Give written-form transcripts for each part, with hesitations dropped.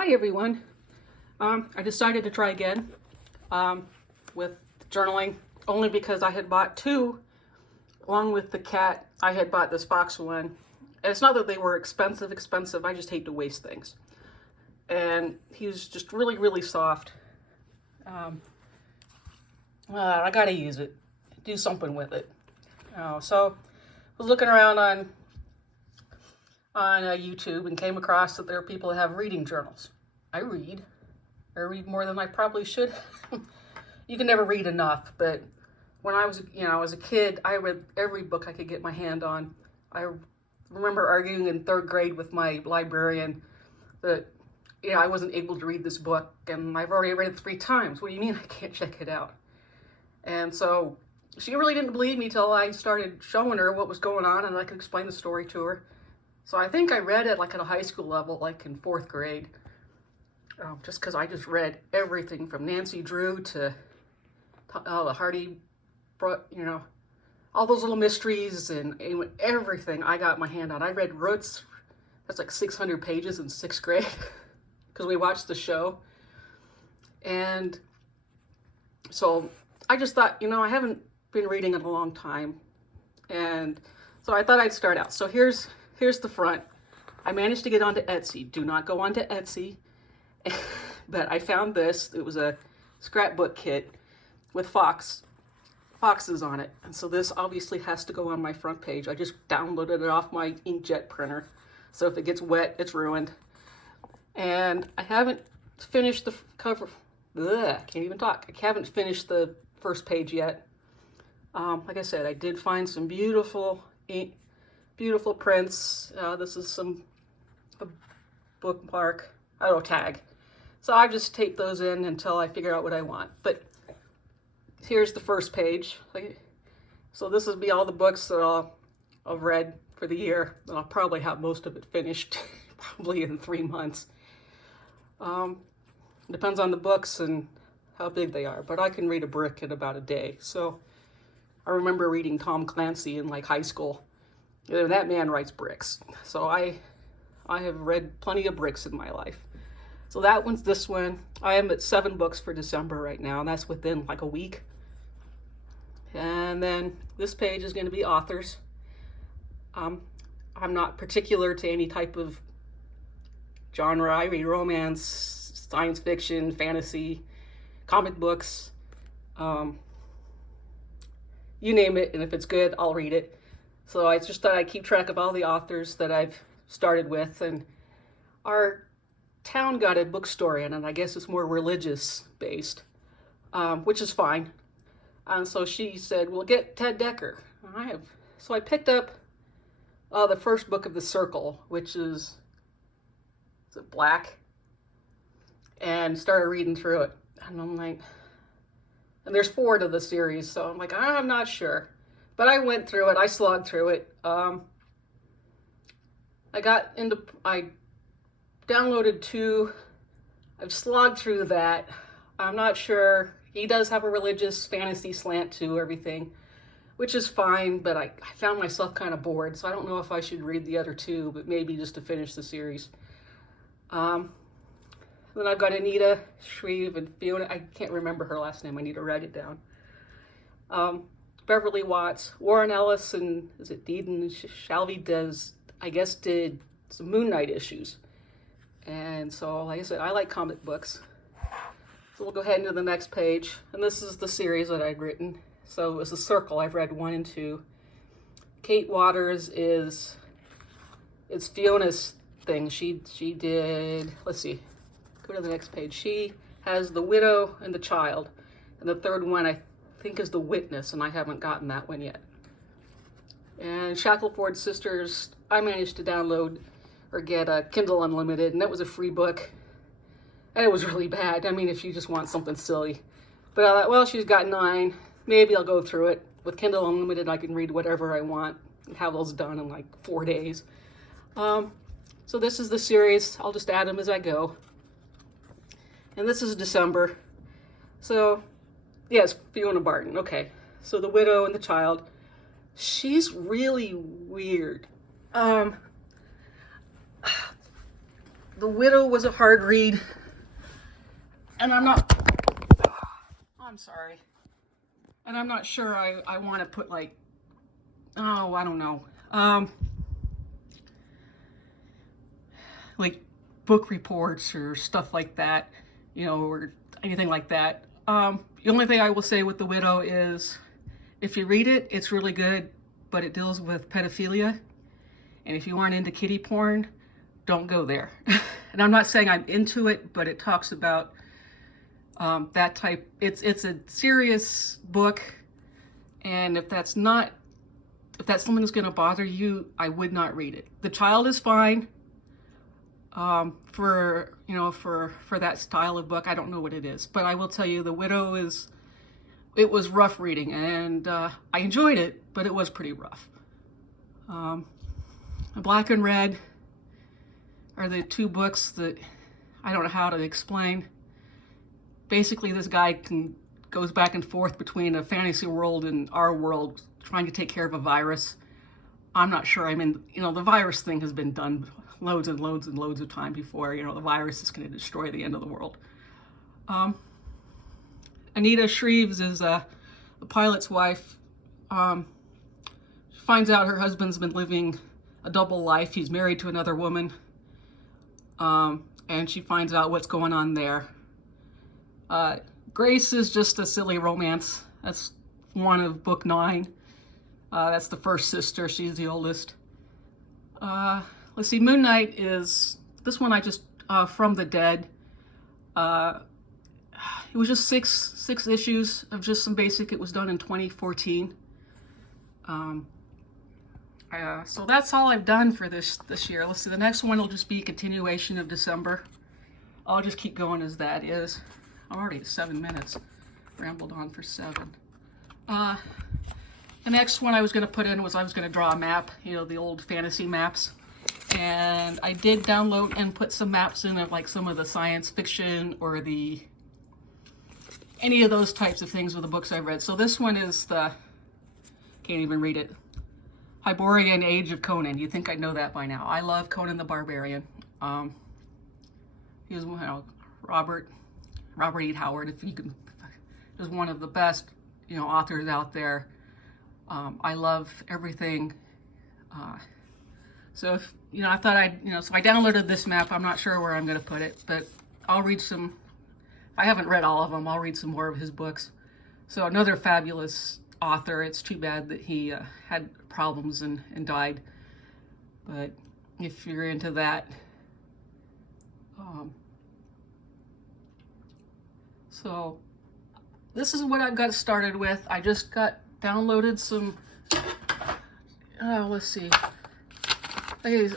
Hi everyone. I decided to try again with journaling only because I had bought two along with the cat. I had bought this Fox one. And it's not that they were expensive. I just hate to waste things. And he was just really soft. I gotta use it, do something with it. So I was looking around on YouTube and came across that there are people that have reading journals. I read more than I probably should. You can never read enough, but when I was, as a kid, I read every book I could get my hand on. I remember arguing in third grade with my librarian that, I wasn't able to read this book, and I've already read it 3 times. What do you mean I can't check it out? And so she really didn't believe me till I started showing her what was going on, and I could explain the story to her. So I think I read it like at a high school level, like in 4th grade. Just because I just read everything from Nancy Drew to the Hardy, all those little mysteries and everything I got my hand on. I read Roots. That's like 600 pages in 6th grade because we watched the show. And so I just thought, I haven't been reading in a long time. And so I thought I'd start out. So here's the front. I managed to get onto Etsy. Do not go onto Etsy. But I found this. It was a scrapbook kit with foxes on it. And so this obviously has to go on my front page. I just downloaded it off my inkjet printer. So if it gets wet, it's ruined. And I haven't finished the cover. Ugh, can't even talk. I haven't finished the first page yet. Like I said, I did find some beautiful prints. This is a bookmark, tag. So I just tape those in until I figure out what I want. But here's the first page. So this will be all the books that I've read for the year. And I'll probably have most of it finished probably in 3 months. Depends on the books and how big they are. But I can read a brick in about a day. So I remember reading Tom Clancy in high school. That man writes bricks. So I have read plenty of bricks in my life. So that one's this one. I am at 7 books for December right now, and that's within a week. And then this page is going to be authors. I'm not particular to any type of genre. I read romance, science fiction, fantasy, comic books. You name it, and if it's good, I'll read it. So I just thought I'd keep track of all the authors that I've started with. And our town got a bookstore in, and I guess it's more religious based, which is fine. And so she said, well, get Ted Dekker. So I picked up the first book of The Circle, which is it Black? And started reading through it. And I'm like, and there's 4 to the series, so I'm like, I'm not sure. But I went through it. I slogged through it. I downloaded 2. I've slogged through that. I'm not sure. He does have a religious fantasy slant to everything, which is fine, but I found myself kind of bored, so I don't know if I should read the other 2, but maybe just to finish the series. Then I've got Anita Shreve and Fiona. I can't remember her last name. I need to write it down. Beverly Watts, Warren Ellis, and is it Deedon Shalvey did some Moon Knight issues. And so, like I said, I like comic books. So we'll go ahead into the next page. And this is the series that I'd written. So it was The Circle. I've read 1 and 2. Kate Waters it's Fiona's thing. She did, let's see, go to the next page. She has The Widow and the Child. And the third one I think is The Witness, and I haven't gotten that one yet. And Shackleford Sisters, I managed to download or get a Kindle Unlimited, and that was a free book. And it was really bad. I mean, if you just want something silly. But I thought, well, she's got 9. Maybe I'll go through it. With Kindle Unlimited, I can read whatever I want and have those done in 4 days. So this is the series. I'll just add them as I go. And this is December. So, yes, Fiona Barton. Okay. So The Widow and the Child. She's really weird. The Widow was a hard read, and I'm sorry. And I'm not sure I want to put like, oh, I don't know, like book reports or stuff like that, you know, or anything like that. The only thing I will say with The Widow is if you read it, it's really good, but it deals with pedophilia. And if you aren't into kiddie porn, don't go there. And I'm not saying I'm into it, but it talks about that type. It's a serious book, and if that's something that's going to bother you, I would not read it. The Child is fine for that style of book. I don't know what it is, but I will tell you, The Widow it was rough reading, and I enjoyed it, but it was pretty rough. Black and Red are the two books that I don't know how to explain. Basically, this guy goes back and forth between a fantasy world and our world, trying to take care of a virus. I'm not sure I'm in, the virus thing has been done loads and loads and loads of time before. The virus is going to destroy the end of the world. Anita Shreves is the pilot's wife. She finds out her husband's been living a double life. He's married to another woman. And she finds out what's going on there. Grace is just a silly romance. That's one of book 9. That's the first sister. She's the oldest. Let's see, Moon Knight is, this one I just, From the Dead. It was just six issues of just some basic. It was done in 2014. So that's all I've done for this year. Let's see, the next one will just be a continuation of December. I'll just keep going as that is. I'm already at 7 minutes. Rambled on for 7. The next one I was going to put in was I was going to draw a map, the old fantasy maps. And I did download and put some maps in of like some of the science fiction or any of those types of things with the books I've read. So this one is can't even read it. Hyborian Age of Conan. You'd think I'd know that by now. I love Conan the Barbarian. He was Robert E. Howard, if you can, is one of the best, authors out there. I love everything. So if, I thought so I downloaded this map. I'm not sure where I'm going to put it, but I'll read some. I haven't read all of them. I'll read some more of his books. So another fabulous author. It's too bad that he had problems and died. But if you're into that, so this is what I've got started with. I just downloaded some. Let's see. I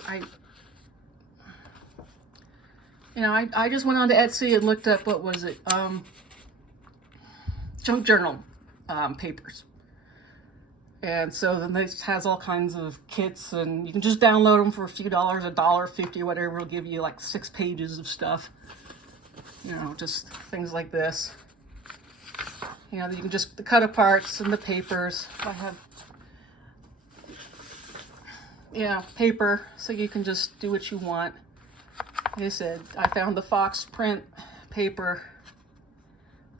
just went on to Etsy and looked up, what was it? Junk journal papers. And so then this has all kinds of kits, and you can just download them for a few dollars, $1.50, whatever. It'll give you like 6 pages of stuff. Just things like this. You can just the cut aparts and the papers. I have paper, so you can just do what you want. Like I said, I found the Fox print paper.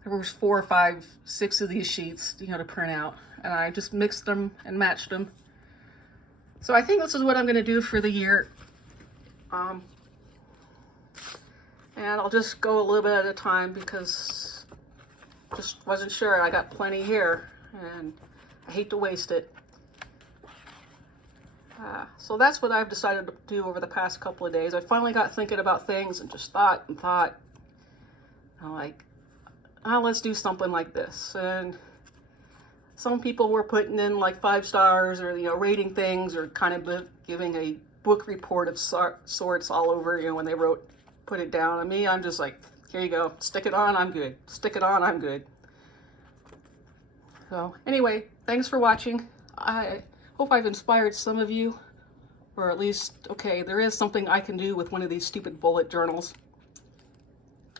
There was 4, 5, 6 of these sheets, to print out. And I just mixed them and matched them. So I think this is what I'm going to do for the year. And I'll just go a little bit at a time because just wasn't sure. I got plenty here, and I hate to waste it. So that's what I've decided to do over the past couple of days. I finally got thinking about things and just thought. I'm like, let's do something like this. And some people were putting in like 5 stars or, rating things or kind of giving a book report of sorts all over, when they put it down. And me, I'm just like, here you go. Stick it on, I'm good. Stick it on, I'm good. So anyway, thanks for watching. I hope I've inspired some of you, or at least, okay, there is something I can do with one of these stupid bullet journals.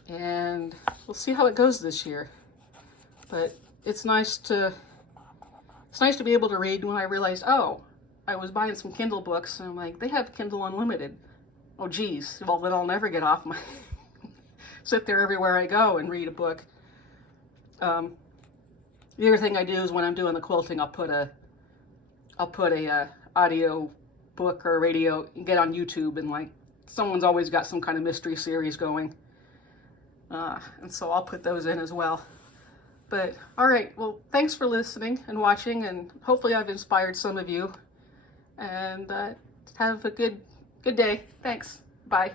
And we'll see how it goes this year. But it's nice to be able to read when I realized, I was buying some Kindle books, and I'm like, they have Kindle Unlimited. oh geez, well then I'll never get off my, sit there everywhere I go and read a book. The other thing I do is when I'm doing the quilting, I'll put a audio book or radio, and get on YouTube, and like someone's always got some kind of mystery series going. And so I'll put those in as well. But all right, well, thanks for listening and watching, and hopefully I've inspired some of you. And have a good day. Thanks. Bye.